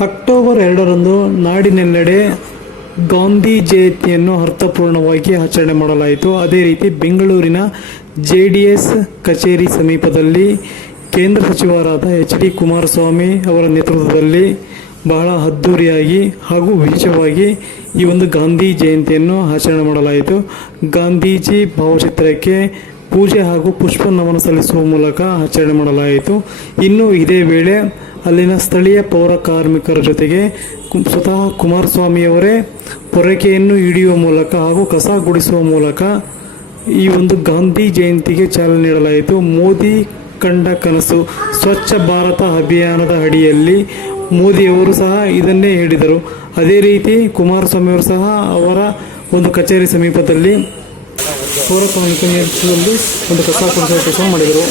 October ಎರಡರಂದು ನಾಡಿನೆಲ್ಲೆಡೆ ಗಾಂಧಿ ಜಯಂತಿಯನ್ನು ಅರ್ಥಪೂರ್ಣವಾಗಿ ಆಚರಣೆ ಮಾಡಲಾಯಿತು. ಅದೇ ರೀತಿ ಬೆಂಗಳೂರಿನ ಜೆ ಡಿ ಎಸ್ ಕಚೇರಿ ಸಮೀಪದಲ್ಲಿ ಕೇಂದ್ರ ಸಚಿವರಾದ ಎಚ್ ಡಿ ಕುಮಾರಸ್ವಾಮಿ ಅವರ ನೇತೃತ್ವದಲ್ಲಿ ಬಹಳ ಅದ್ಧೂರಿಯಾಗಿ ಹಾಗೂ ವಿಶೇಷವಾಗಿ ಈ ಒಂದು ಗಾಂಧಿ ಜಯಂತಿಯನ್ನು ಆಚರಣೆ ಮಾಡಲಾಯಿತು. ಗಾಂಧೀಜಿ ಭಾವಚಿತ್ರಕ್ಕೆ ಪೂಜೆ ಹಾಗೂ ಪುಷ್ಪ ನಮನ ಸಲ್ಲಿಸುವ ಮೂಲಕ ಆಚರಣೆ ಮಾಡಲಾಯಿತು. ಇನ್ನು ಇದೇ ವೇಳೆ ಅಲ್ಲಿನ ಸ್ಥಳೀಯ ಪೌರ ಕಾರ್ಮಿಕರ ಜೊತೆಗೆ ಸ್ವತಃ ಕುಮಾರಸ್ವಾಮಿಯವರೇ ಪೊರಕೆಯನ್ನು ಹಿಡಿಯುವ ಮೂಲಕ ಹಾಗೂ ಕಸ ಗುಡಿಸುವ ಮೂಲಕ ಈ ಒಂದು ಗಾಂಧಿ ಜಯಂತಿಗೆ ಚಾಲನೆ ನೀಡಲಾಯಿತು. ಮೋದಿ ಕಂಡ ಕನಸು ಸ್ವಚ್ಛ ಭಾರತ ಅಭಿಯಾನದ ಅಡಿಯಲ್ಲಿ ಮೋದಿಯವರು ಸಹ ಇದನ್ನೇ ಹೇಳಿದರು. ಅದೇ ರೀತಿ ಕುಮಾರಸ್ವಾಮಿಯವರು ಸಹ ಅವರ ಒಂದು ಕಚೇರಿ ಸಮೀಪದಲ್ಲಿ ಪೌರ ಕಾರ್ಮಿಕ ಒಂದು ಕಸ ಕೊಡಿಸುವ ಕೆಲಸ ಮಾಡಿದರು.